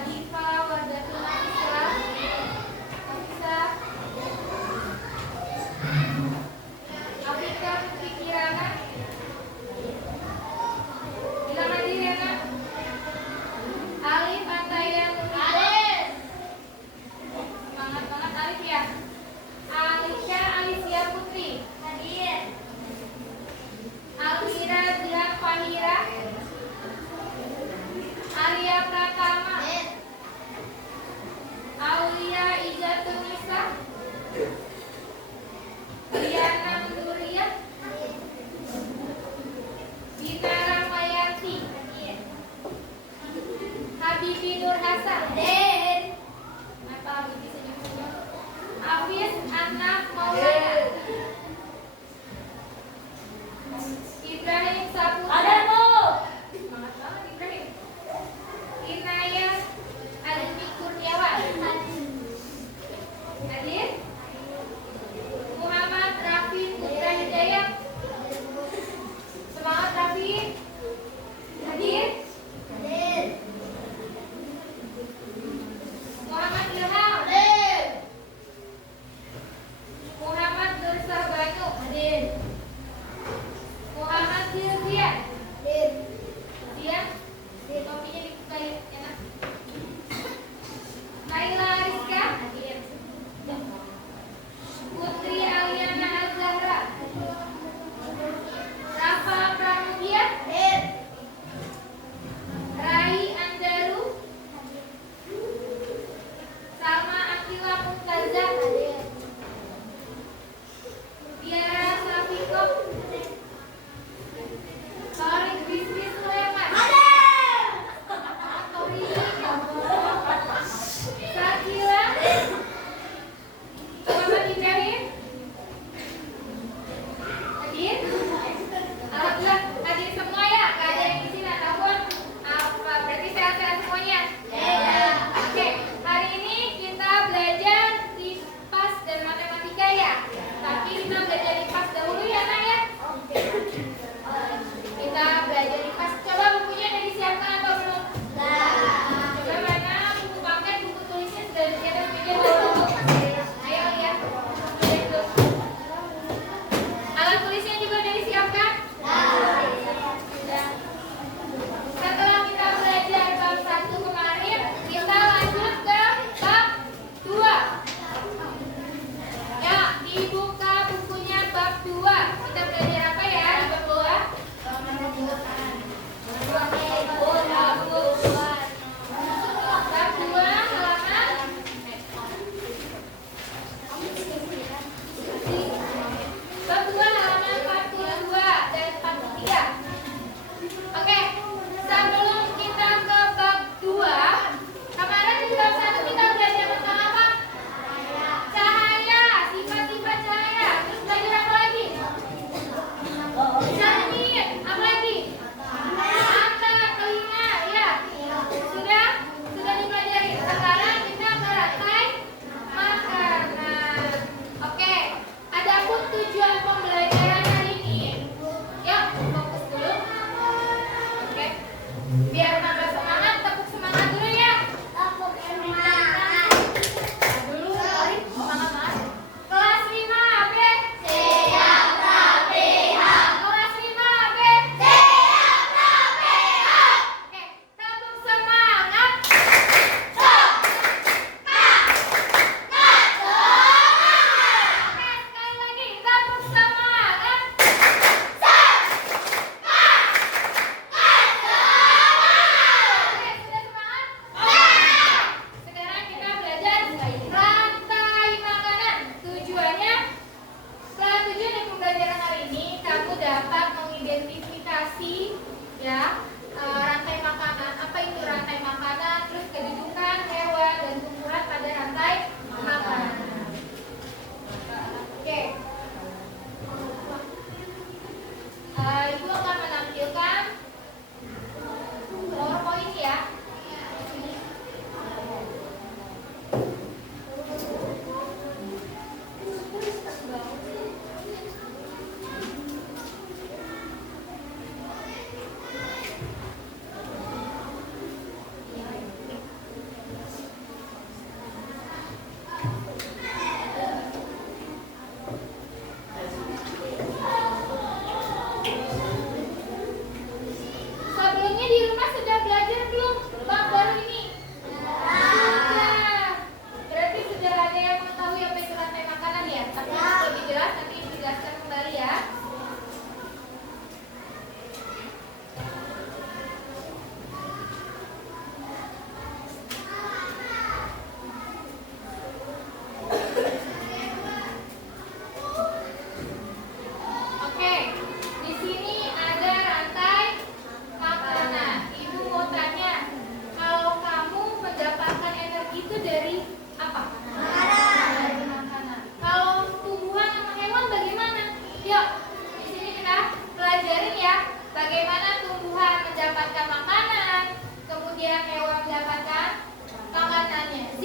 Adifa Wardatul Nafisa Nafisa Afika Putri Kirana Bilang hadir ya nak. Alif Antaya Nurita. Semangat banget Alif ya. Alisha Alicia Putri hadir. Almira Jihan Fahira. Arya Pratama. Aulia Ijatul Nisa. Diana Nuriyah. Dina Rahmayati. Habibi Nur Hasan. Apa Habibi senyum-senyum? Hafiz Anak Maulana. Ibrahim Saputra. Ada Bu. Semangat banget Ibrahim. Inayah Alimi Kurniawan. Hadir. Muhammad Rafi Putra Hidayat. Semangat Rafi. Hadir. Muhammad Ilham. Muhammad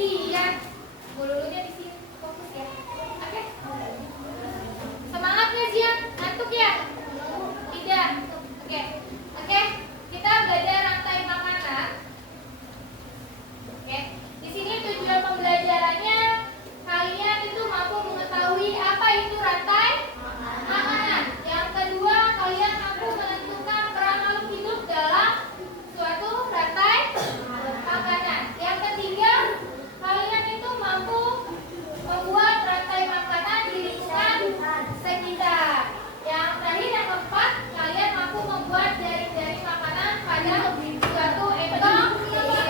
Lihat bulu-bulunya di sini. Fokus ya. Oke. Semangat ya Zian? Ngantuk ya? Tidak. Oke. Oke. Kita belajar rantai makanan. Oke. Di sini tujuan pembelajarannya kalian itu mampu mengetahui apa itu rantai makanan. Yang kedua, kalian mampu menentukan peran makhluk hidup dalam suatu rantai makanan. Yang ketiga, kalian itu mampu membuat rantai makanan di lingkungan sekitar. Yang terakhir, yang keempat, kalian mampu membuat jaring-jaring makanan pada suatu ekosistem.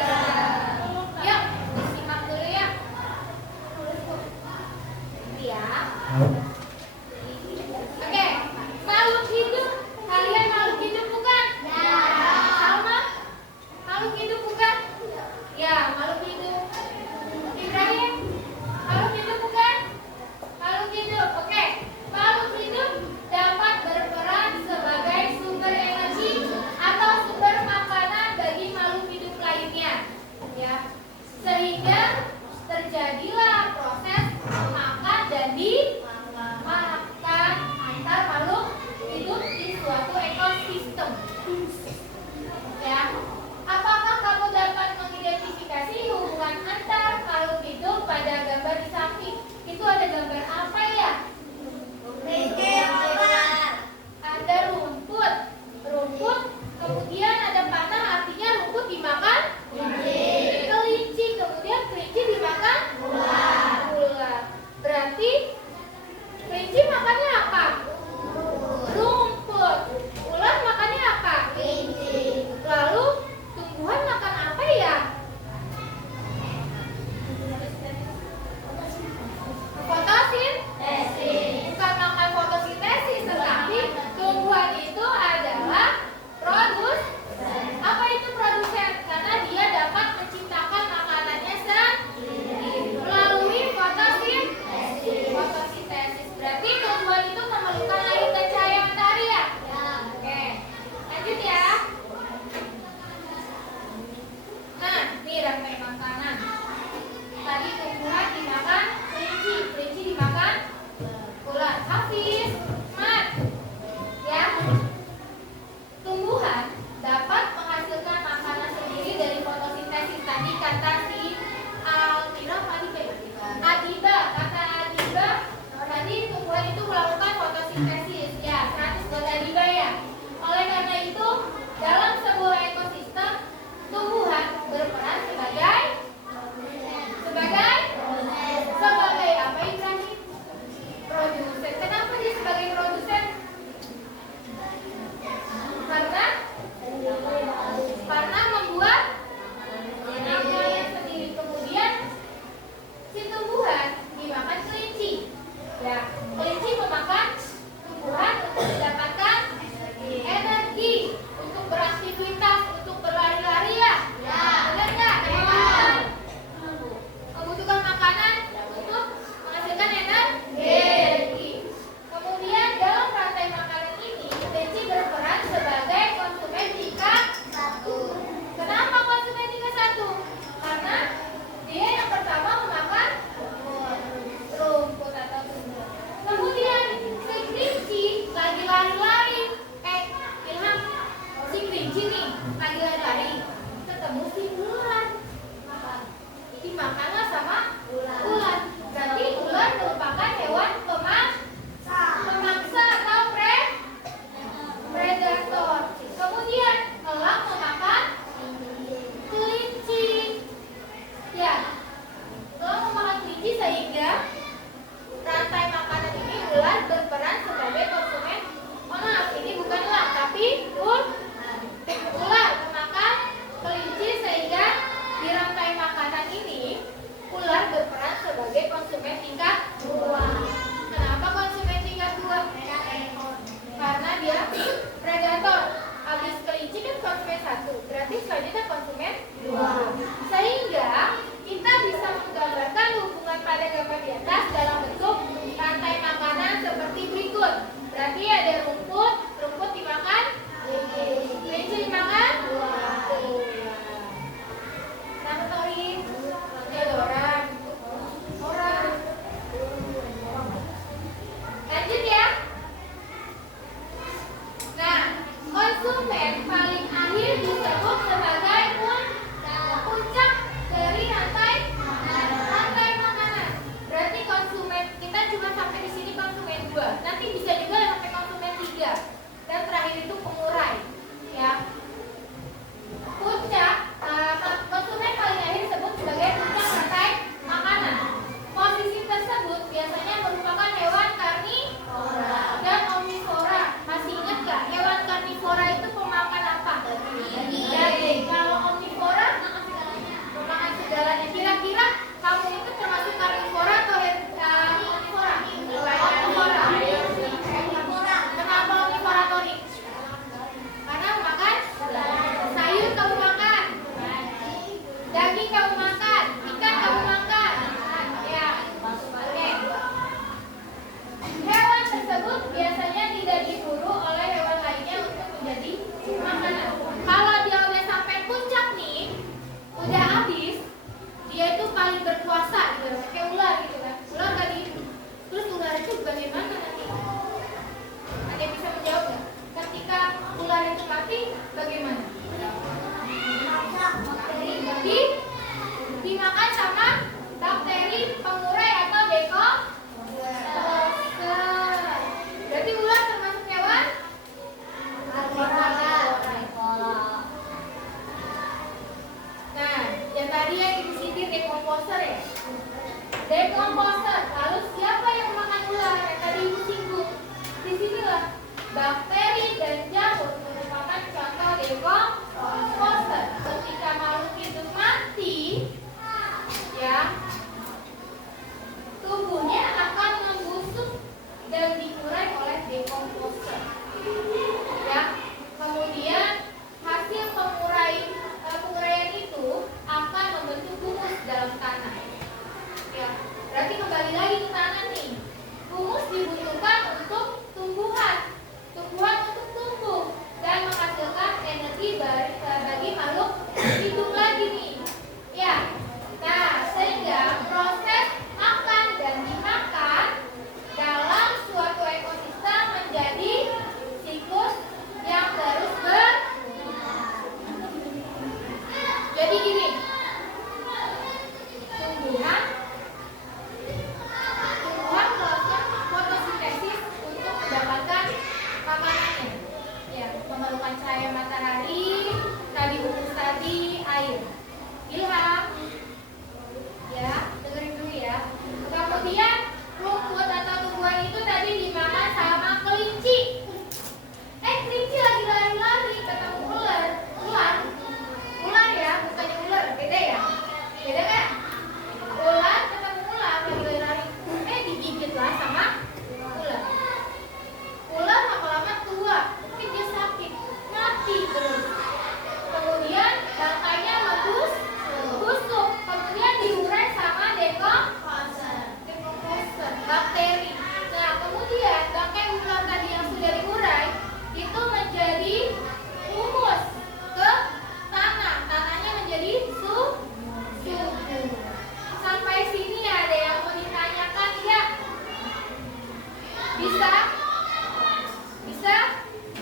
Yuk, simak dulu ya. Ya. Oke, makhluk hidup. Kalian makhluk hidup bukan? Ya. Sama? Makhluk hidup bukan? Ya, makhluk hidup. Ibrahim, makhluk hidup bukan? Makhluk hidup. Oke, makhluk hidup dapat berperan sebagai sumber energi atau sumber makanan bagi makhluk hidup lainnya. Ya, sehingga terjadilah proses memakan dan dimakan antar makhluk hidup di suatu ekosistem. Ya, apakah kamu dapat mengidentifikasi hubungan antar makhluk hidup pada gambar di samping? Itu ada gambar apa ya? Ada rumput, kemudian ada panah, artinya rumput dimakan kelinci, kemudian kelinci dimakan ular. Berarti kelinci makannya apa? Rumput. Ular makannya apa? Lalu tumbuhan makan apa ya? Fotosintesis. Bukan makan fotosintesis, tetapi tumbuhan itu adalah apa itu produsen? Karena dia dapat menciptakan makanannya sendiri melalui fotosintesis. Berarti tumbuhan itu memerlukan air dan cahaya matahari ya? Oke, lanjut ya. Nah, ini rantai makanan. Tadi tumbuhan dimakan kelinci dimakan ular. Hafiz, Mat, ya. Tumbuhan dapat menghasilkan makanan sendiri dari fotosintesis. Tadi kata si Adiba, kata Adiba, tadi tumbuhan itu melakukan fotosintesis. Ya, 100 buat Adiba ya. Oleh karena itu, dalam sebuah ekosistem, tumbuhan berperan sebagai apa Ibrahim? Produsen. Kenapa dia sebagai produsen? Karena membuat makanannya sendiri. Kemudian si tumbuhan dimakan kelinci. Ya, kelinci memakan tumbuhan untuk mendapatkan energi untuk beraktivitas, untuk berlari-lari ya. Benar nggak? Membutuhkan makanan untuk menghasilkan energi. Kemudian dalam rantai makanan ini, kelinci berperan sebagai konsumen tingkat 1. Kenapa konsumen tingkat 1? Karena dia yang pertama memakan rumput atau tumbuhan. Kemudian si kelinci lagi lari-lari. Ilham, si kelinci nih lagi lari-lari, ketemu si ular. Dimakanlah sama ular. Berarti ular merupakan hewan pemangsa atau predator. Kemudian elang memakan kelinci. Ya, elang memakan kelinci sehingga rantai makanan ini ular berperan sebagai konsumen. Oh maaf, ini bukan elang tapi ular memakan kelinci sehingga di rantai makanan ini ular berperan sebagai konsumen tingkat 2. Kenapa konsumen tingkat 2? Karena dia predator. Habis kelinci kan konsumen 1, berarti selanjutnya konsumen 2. Sehingga kita bisa menggambarkan hubungan pada gambar di atas dalam bentuk rantai makanan seperti berikut. Berarti ada rumput dimakan, kelinci dimakan. Nama Tori, Dora. Daging kamu makan, ikan kamu makan. Ya, oke. Hewan tersebut biasanya tidak diburu oleh hewan lainnya untuk menjadi makanan. Kalau dia udah sampai puncak nih, udah habis, dia itu paling berkuasa gitu, kayak ular gitu kan. Ular tadi, terus ular itu bagaimana nanti? Ada yang bisa menjawab nggak? Ketika ular itu mati, bagaimana? Dimakan sama bakteri pengurai atau dekomposer. Berarti ular termasuk hewan? Nah, yang tadi yang disindir dekomposer ya. Dekomposer. Lalu siapa yang makan ular? Yang tadi ibu singgung. Disinilah bakteri dan jamur merupakan contoh dekomposer. Ketika makhluk hidup mati, ya, tubuhnya akan membusuk dan dikurai oleh dekomposer. Ya, kemudian hasil penguraian itu akan membentuk humus dalam tanah. Ya, berarti kembali lagi ke tanah nih. Humus dibutuhkan untuk tumbuhan untuk tumbuh dan menghasilkan energi bagi makhluk hidup lagi nih. Ya. Nah, sehingga proses makan dan dimakan dalam suatu ekosistem menjadi siklus yang terus jadi gini, tumbuhan melakukan fotosintesis untuk mendapatkan makanannya. Ya, memerlukan cahaya matahari, tadi humus tadi, air. Ilham. Ya, dengerin dulu ya. Kemudian rumput atau tumbuhan itu tadi dimakan sama kelinci. Kelinci lagi lari-lari ketemu ular ya, bukannya ular, beda ya? Beda kan? Ular ketemu ular lagi lari-lari. Digigit lah sama ular. Ular lama-lama tua, mungkin dia sakit, mati terus. Kemudian bangkainya busuk, kemudian diurai sama dekomposer, bakteri. Nah, kemudian bangkai ular tadi yang sudah diurai itu menjadi humus ke tanah, tanahnya menjadi subur. Sampai sini ada yang mau ditanyakan ya? Bisa?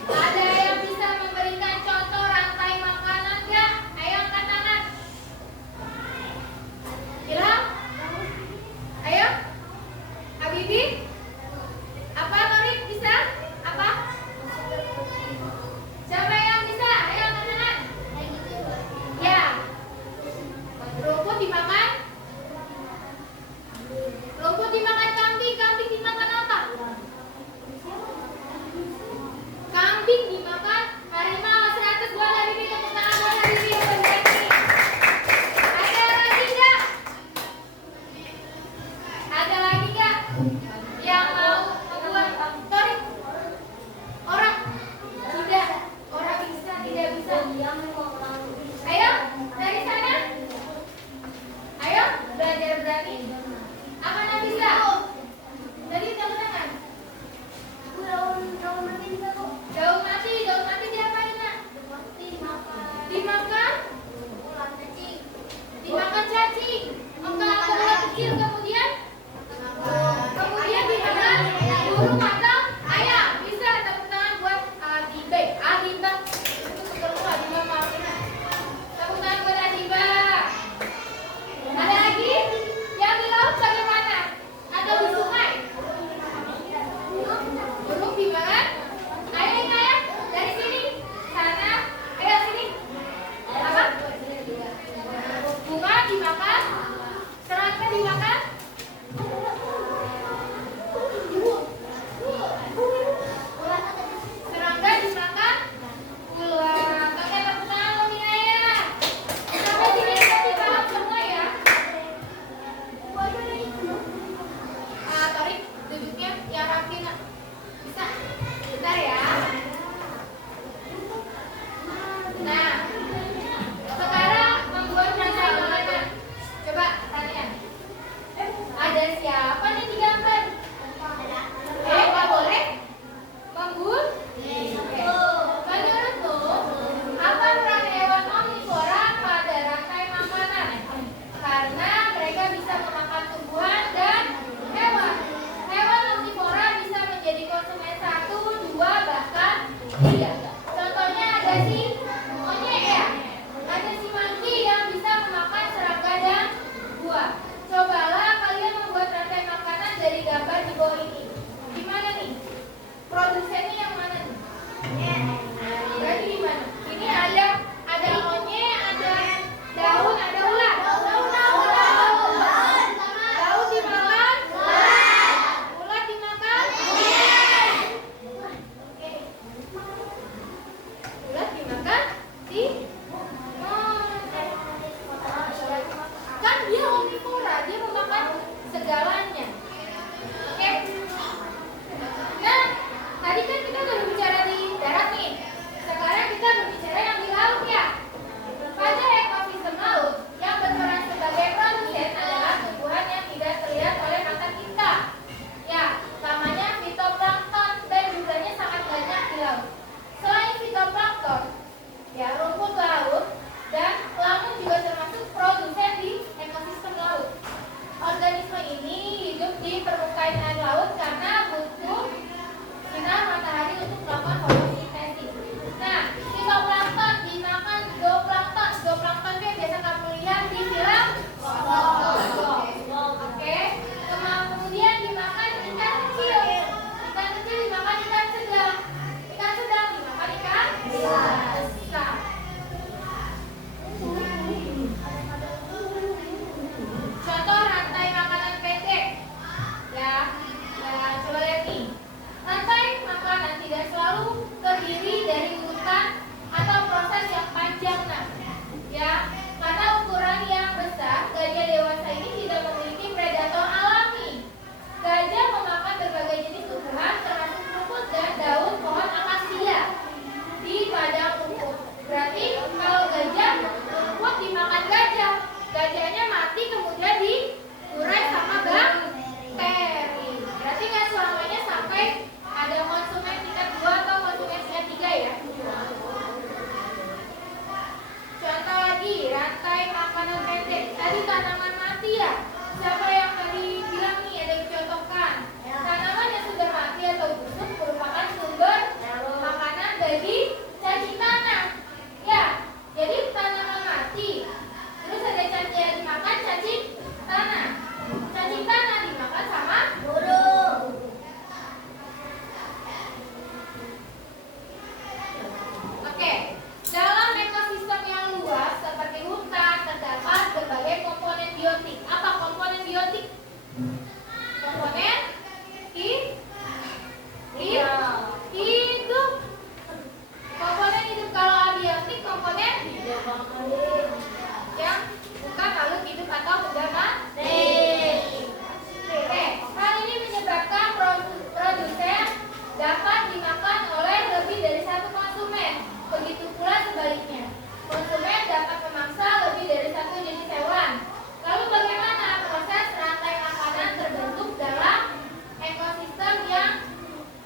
Ada yang bisa memberikan contoh rantai makanan nggak? Ayo angkat tangan. Ilham? Ayo. Habibi? Apa Norif bisa? Apa? Siapa yang bisa? Ayo angkat tangan. Ya. Rumput dimakan? Rumput dimakan kambing, kambing dimakan apa? Kambing dimakan harimau. 100 buat Habibi, tepuk tangan buat Habibi yang berani. Ada lagi nggak? Ada lagi nggak yang mau membuat story? Orang tidak, orang bisa, tidak bisa. Ayo dari sana. Ayo belajar berani. Apa yang bisa? Jadi tepuk tangan. Daun mati diapain nak? Dimakan? Dimakan cacing. Enggak, ular kecil. Kemudian dimakan burung atau ayam. Bisa, tepuk tangan buat Adiba. Itu ketemu Adiba Marina. Tepuk tangan buat Adiba. Ada lagi? Yang di laut bagaimana? Atau di sungai? Burung dimakan? Ayo ingat dari sini, sana, ayo sini. Apa? Bunga dimakan? Serangga dimakan? Serangga dimakan? Ular. Oke, tepuk tangan untuk Inaya. Sampai sini nanti paham semua ya. Torik, duduknya yang rapi nak. Bisa? Bentar ya. Nah, sekarang membuat rantai makanan tanaman mati ya? Siapa yang tadi bilang nih ada dicontohkan? Tanaman yang sudah mati atau busuk merupakan sumber makanan bagi cacing tanah. Ya, jadi tanaman mati. Terus ada cacing yang dimakan cacing tanah. Cacing tanah dimakan sama burung. Oke, dalam ekosistem yang luas seperti hutan terdapat berbagai komponen biotik. Apa komponen biotik? Komponen hidup. Komponen hidup, kalau abiotik komponen yang bukan makhluk hidup atau benda mati. Oke, hal ini menyebabkan produsen dapat dimakan oleh lebih dari satu konsumen. Begitu pula sebaliknya, konsumen dapat memaksa lebih dari satu jenis hewan. Lalu bagaimana proses rantai makanan terbentuk dalam ekosistem yang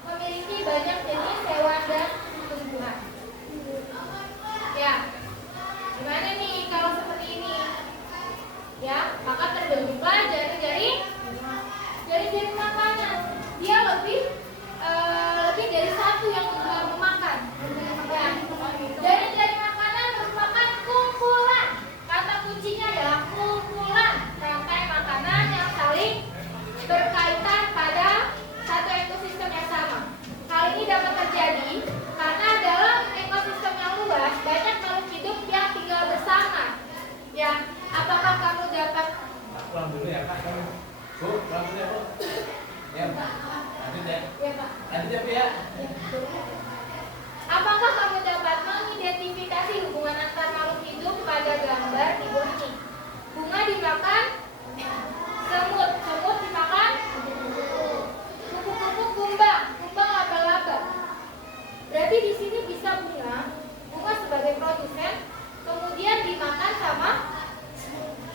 memiliki banyak jenis hewan dan tumbuhan? Ya, gimana nih kalau seperti ini? Ya, maka terbentuklah jaring-jaring makanan. Dia lebih dari satu yang memakan. Ya, jaring-jaring makanan merupakan kumpulan. Kata kuncinya adalah kumpulan rantai makanan yang saling berkaitan pada satu ekosistem yang sama. Hal ini dapat terjadi karena dalam ekosistem yang luas banyak makhluk hidup yang tinggal bersama. Ya, apakah kamu dapat? Pulang dulu ya Kak. Bu, pulang dulu ya Bu. Ya Pak. Lanjut ya. Ya Pak. Lanjut ya Bu ya. Apakah kamu dapat mengidentifikasi hubungan antar makhluk hidup pada gambar di bawah ini? Bunga dimakan semut, semut dimakan kupu-kupu, kumbang laba-laba. Berarti di sini bisa bunga sebagai produsen, kemudian dimakan sama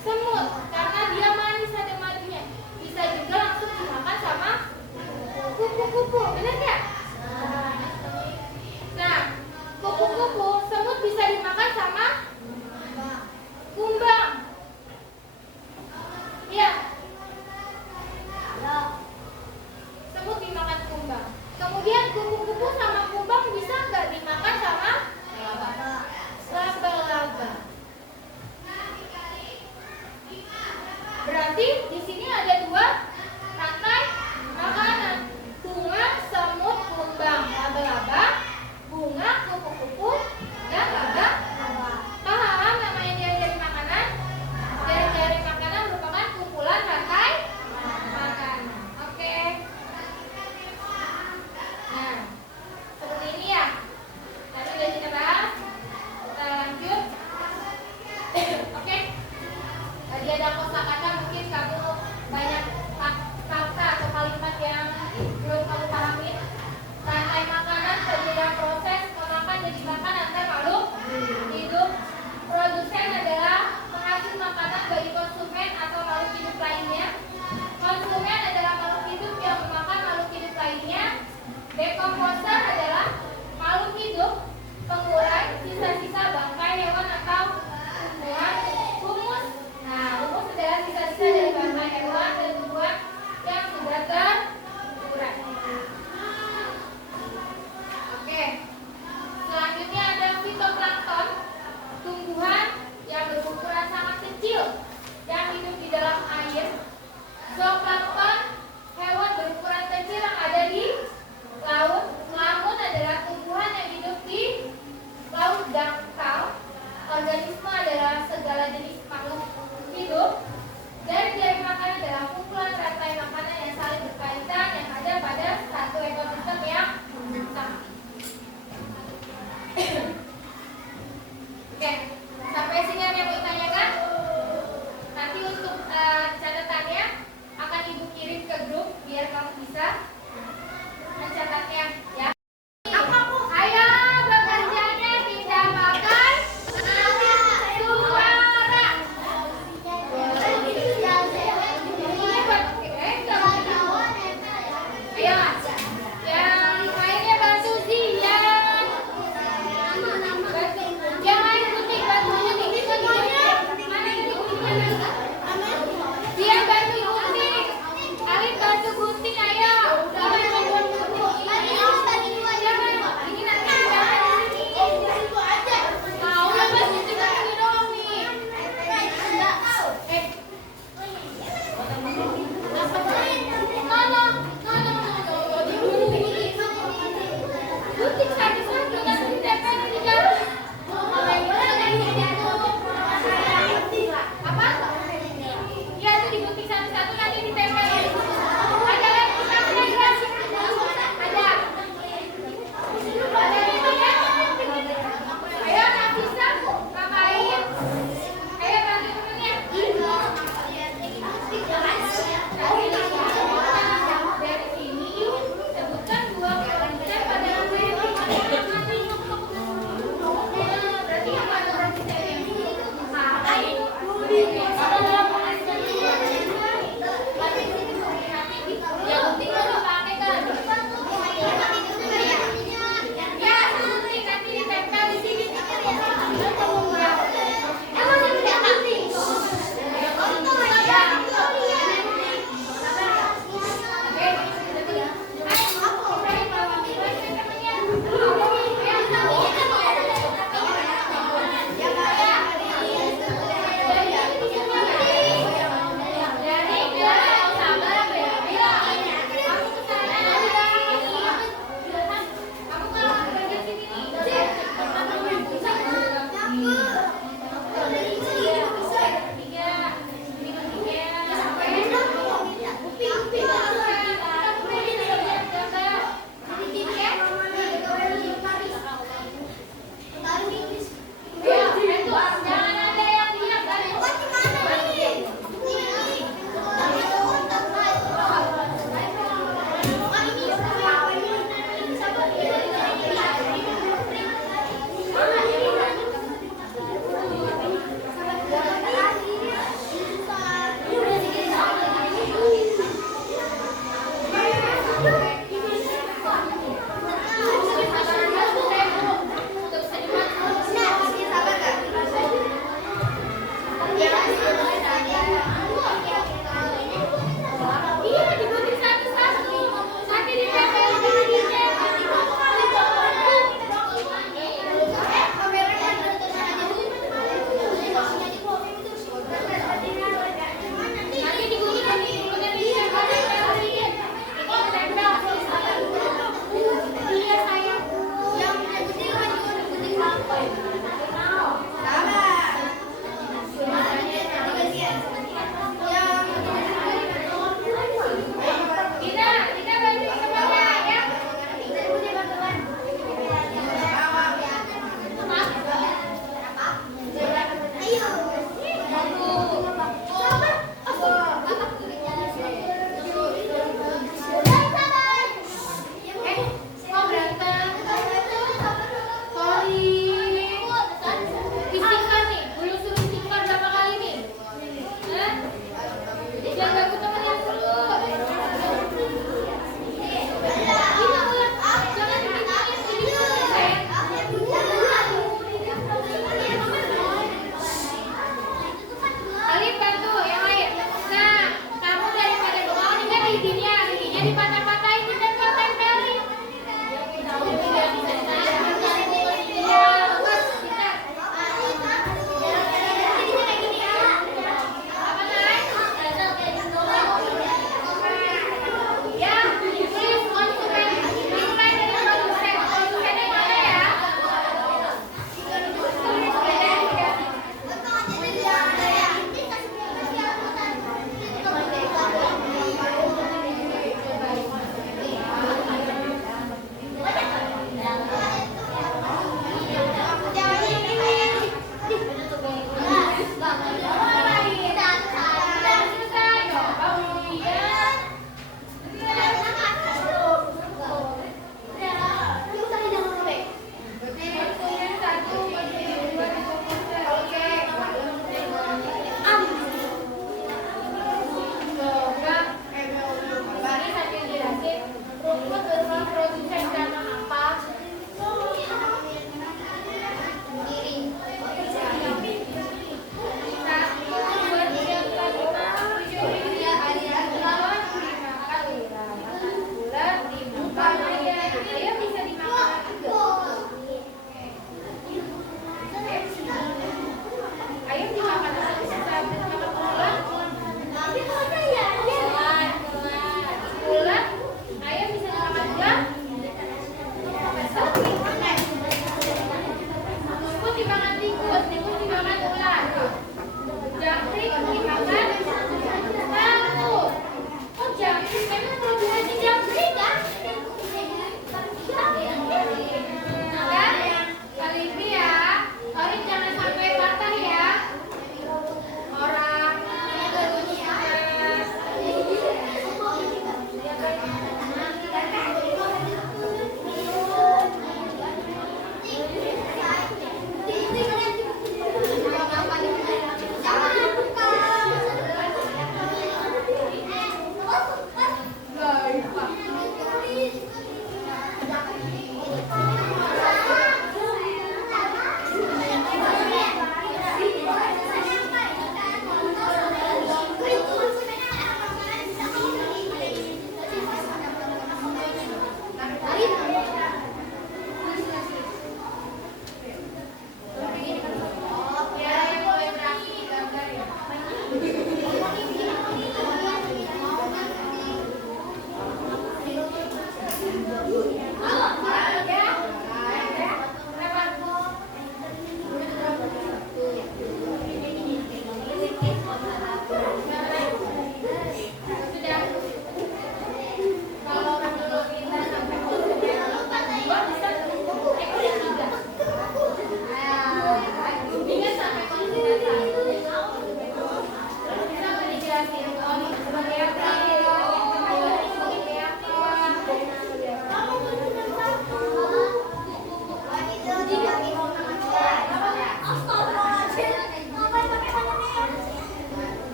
semut karena dia manis, ada madunya. Bisa juga langsung dimakan sama kupu-kupu, benar nggak? Nah, kupu-kupu, semut bisa dimakan sama kumbang. Iya. Semut dimakan kumbang. Kemudian kupu-kupu sama kumbang bisa nggak dimakan sama laba-laba? Berarti di sini ada dua rantai makanan: bunga, semut, kumbang, laba-laba, bunga, kupu-kupu, dan laba-laba. Paham namanya jaring-jaring makanan? Jaring-jaring makanan merupakan kumpulan rantai makanan. Oke. Nah, seperti ini ya. Tadi sudah kita bahas. Kita lanjut. Oke. Tadi ada kosakata, mungkin kamu Iya, digunting satu-satu. Nanti ditempel giginya. Nanti digunting lagi, kemudian ditempel. Itu tempel. Iya, sayang. Kita bantu semuanya ya. Kok berantem? Sorry. Istighfar nih, belum suruh istighfar berapa kali nih? Hah? Jangan ganggu temennya dulu. Jangan ditinggalin ini dulu, sayang. Alif bantu yang lain. Nah, kamu daripada bengong nih kan giginya dipatah-patahin, ditempel-tempelin. Ya, bagus, pintar. Apa naik? Ya, please konsumen. Dimulai dari konsumen. Konsumennya mana ya?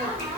Ya.